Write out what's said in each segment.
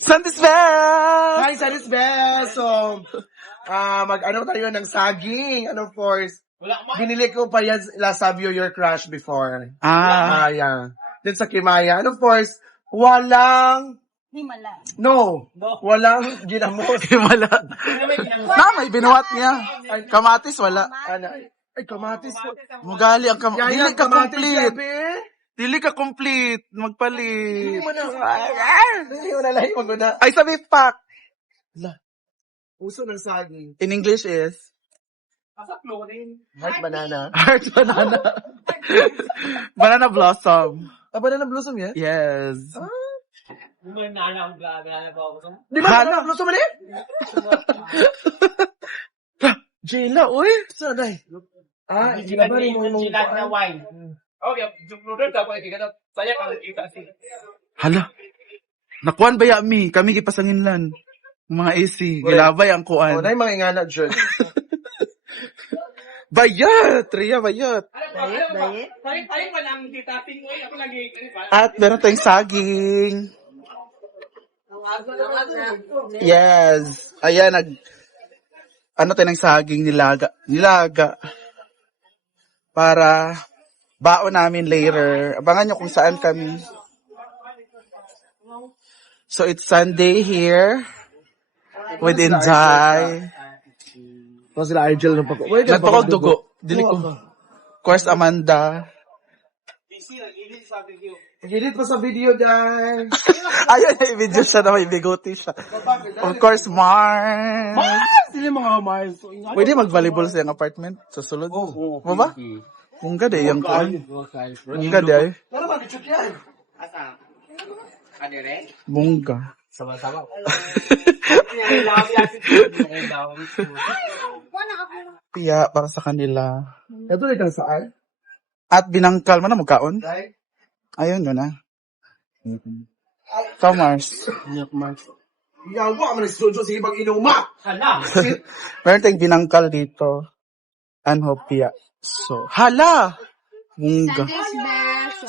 Sandis Best! Hi, Sanis Best! So, mag-ano tayo ng saging. And of course, binili ko pa yan La Savio Your Crush before. Yeah. Then sa Kimaya. And of course, walang... No. Walang ginamos. Wala. May binuhat niya. Kamatis, wala. Ano? Ay, kamatis po. Mugali ang Yaya, Dili ka kamatis, complete. sabi. Dili ka complete. Magpalit. Hindi mo na. Hindi mo na lang yung maguna. Ay, sabi pak. Uso ng saging. In English is? Heart banana. Heart banana. Banana blossom. Banana blossom yan? Yes. Di ba Hala. banana blossom ulit? Jela, uy. Saan ay? Ginabarin mo yung wine. Okay, jumludol ka po ikikano. Saya ka kita si. Hala. Nakuan ba ya mi? Kami gipasanginlan. Mga AC. Gilabay ang kuan. na yung mga ingana dyan. Bayat! Ria, bayat. Paling pa lang ditating mo ako lagi. At meron tayong saging. Yes. Ayan, ano tayo ng saging nilaga. Para baon namin later. Abangan nyo kung saan kami. So, it's Sunday here. With Inday. Tapos sila Argel ng pako. Nagpakog dugo. Dili ko. Of course, Amanda. Hidit pa sa video dyan. Ayun, i-video siya na may bigote siya. Of course, Mars. Sila mga Mars. Pwede mag-volleyball sa yung apartment sa sulod. Mo ba? Mungga de, yung kuan. Mungga de. Pero mag-chut yan. Mungga. Sama-sama. Piya para sa kanila. Ito na kang saan? At binangkal mo na magkaon? Dahil? Ayun, yun na. Ikaw, Mars. Yawa, man studio sa ibang inuma. Hala. Meron tayong binangkal dito. Anho, piya. So, hala! Mungga.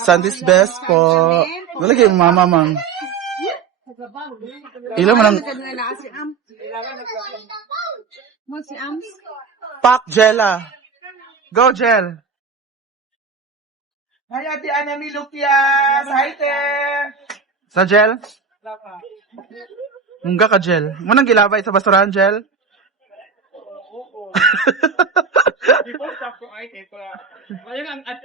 Sandis best po. Nalagay yung mama, mang. Ilan mo lang. Pak, Jella. Go, Jel. Hi, Ate Ana Milukias. Hi, te. Sa Jel? Mungga ka, Jel. Munang gilabay sa basurahan, Jel? Di ko stop ko ay kay para. Ayun ang at.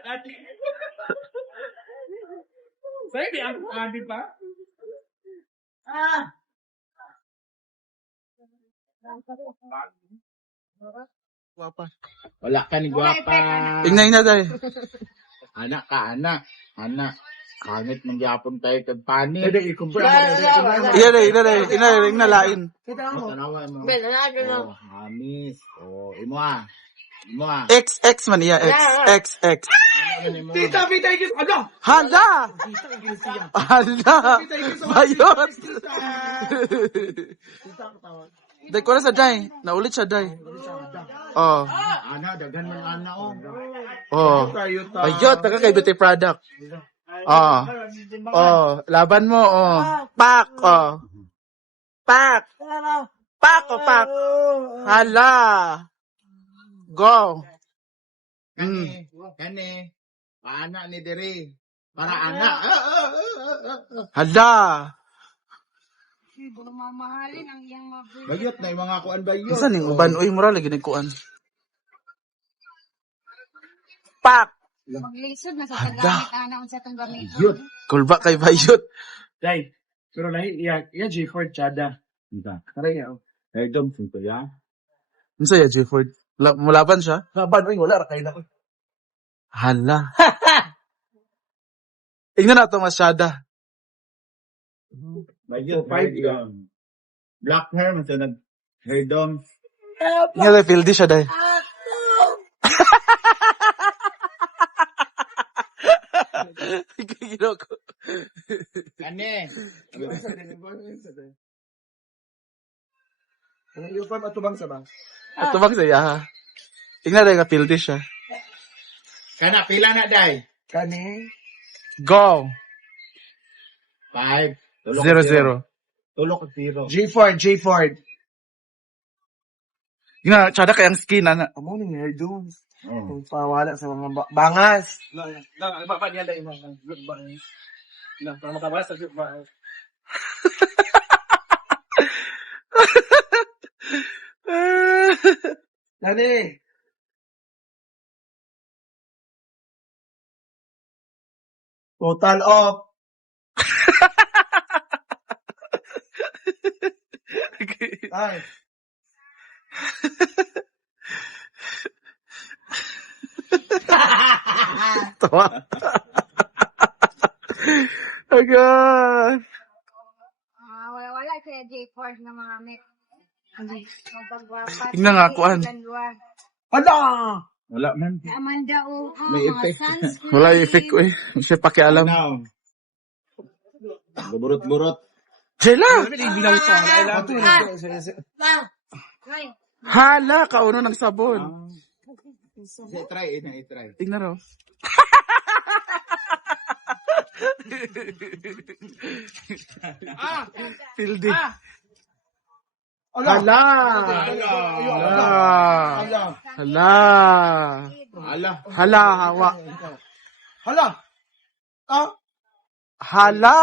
Say di ang di pa? Guwapa. Wala ka ni guwapa. Tingnan na, day. Anak ka, anak. Anak. Kangit ng yapon tayo kag pani. Pwede ikumpra mo. Ina, lain. Kita mo. Tanawa mo. Oh, hamis. Oh, imo ah. X man iya, X. Tita, pitay kis. Ano? Hala! Bayot! Day ko na sa day. Naulit siya, day. Oh. Ana, daghan man ana oh. Oh. Bayot, taga kay beauty product. Oh, laban mo, oh. Pak, oh. Pak. Pak. Hala. Go. Kani. Paana ni diri. Para anak. Hala. Mamahalin ang iyang mabili. Bayot na yung mga kuan bayot. Saan yung uban? Uy, mura lagi nagkuan. Pak. Maglisod na sa tagamit anak sa itong gamit. Bayot. Kulba kay bayot. Day. Pero lahi, iya J4 Chada. Ika. Taray nga. Ay dom sunto ya. Ano ya, Jefford? Mulaban siya? Laban, uy, wala, rakay na ko. Hala. Tingnan na ito, masyada. Bayot. 5 yun. Black hair man sa nag hair dom. Nga na, fildi siya dahil. Ginawa ko. Kani. Yung pa matubang sa bang. Ito bang saya, ha? Tingnan na nga, fildi siya. Kana pila na day. Kani. Go! 5. 0-0. Tulok at tiro. J Ford, J Ford. Nga, tsada kayang skin, ana. Amo ni hairdo. Oh. Kung pawala sa mga bangas. Ba niya dahil mga good ba? Para makabasa sa good ba? Dali. Total off. Ay. Tawa. Agad. Wala kaya J-Force na mga met. Magpagwapat. Tingnan nga, kuan. Hala! Wala man. Amanda, May mga effect. sunscreen. Wala effect ko eh. Hindi siya pakialam. Now. Burot-burot. Jela! Bilang sa Ay, Hala, kauno ng sabon. I-try, i-try. Tingnan raw. Pildi. Hala! Hala! Hala! Hala! Ala. Hala, hawa. Hala! Ah! Hala!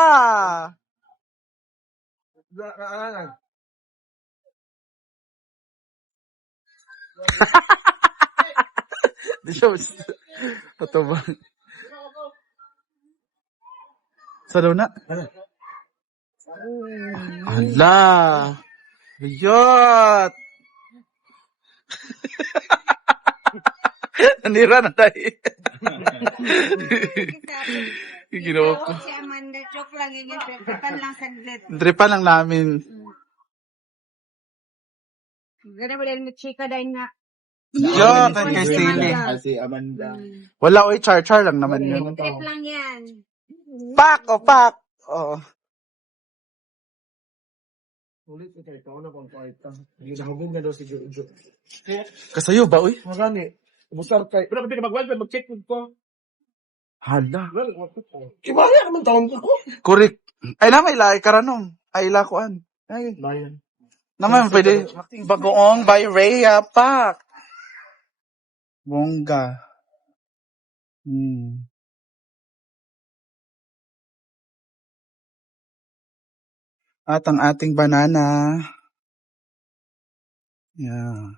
Di siya ito ba? Sa daw na? Hala! Biyot! Nanira na tayo. Ginawa ko. si Amanda, joke lang yun. Tripan lang saglit. Tripan lang namin. Ganda mo dahil chika dahil nga. Yo, kay Stili. Si Amanda. Wala, oy, char-char lang naman yun. Trip lang yan. Pak! O, pak! Oo. Ulit ito, ikaw na pang kwarta. Hindi nahabog na daw si Jojo. Kasayo ba, oy? Magani. Umusar kay... Pero pwede ka mag-weld, mag-check ko. Hala. Kibaya naman taon ko. Kurik. Ay, na, may laay karanong. Ay, lakuan. Ay, Bayan. naman, pwede. Bagoong by Rhea, pak! Bongga. At ang ating banana. Yeah.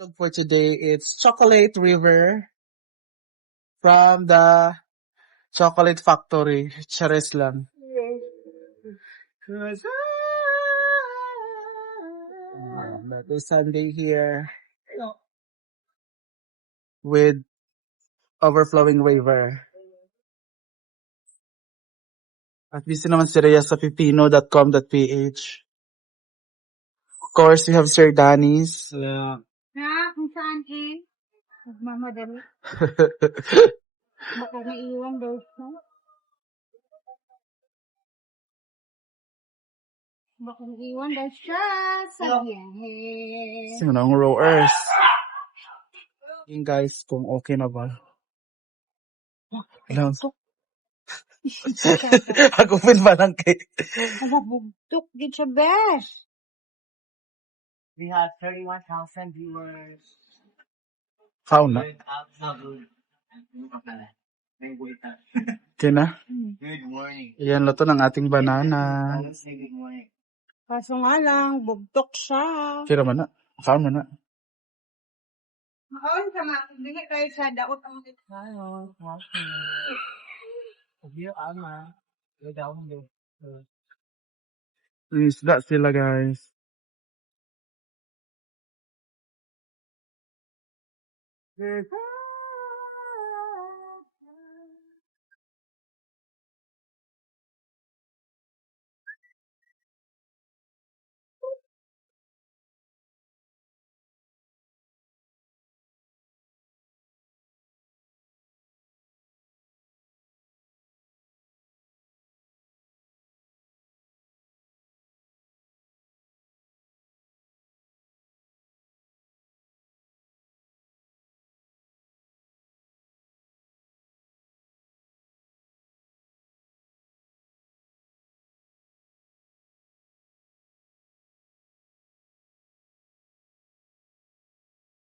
Look for today, it's Chocolate River from the Chocolate Factory. Chares lang. That is Sunday here with overflowing river. At busy naman si Rhea sa pipino.com.ph. Of course, we have Sir Danny's. Ha? Kung saan eh? Magmamadali. Baka naiwan daw siya. Baka naiwan daw siya sa biyahe. Sino na ang rowers? Yung guys, kung okay na ba? Alam. Agupin ba lang kay... Ala, bugtok. Di siya best. We have 31,000 viewers. Fauna. Okay na? Good morning. Ayan, luto ng ating banana. Say good morning. Kaso nga lang, bugtok siya. Kira man na. Fauna na. Maon sa mga, hindi kayo sa daot ang Hello. Hindi ama. Wala akong Isda sila, guys.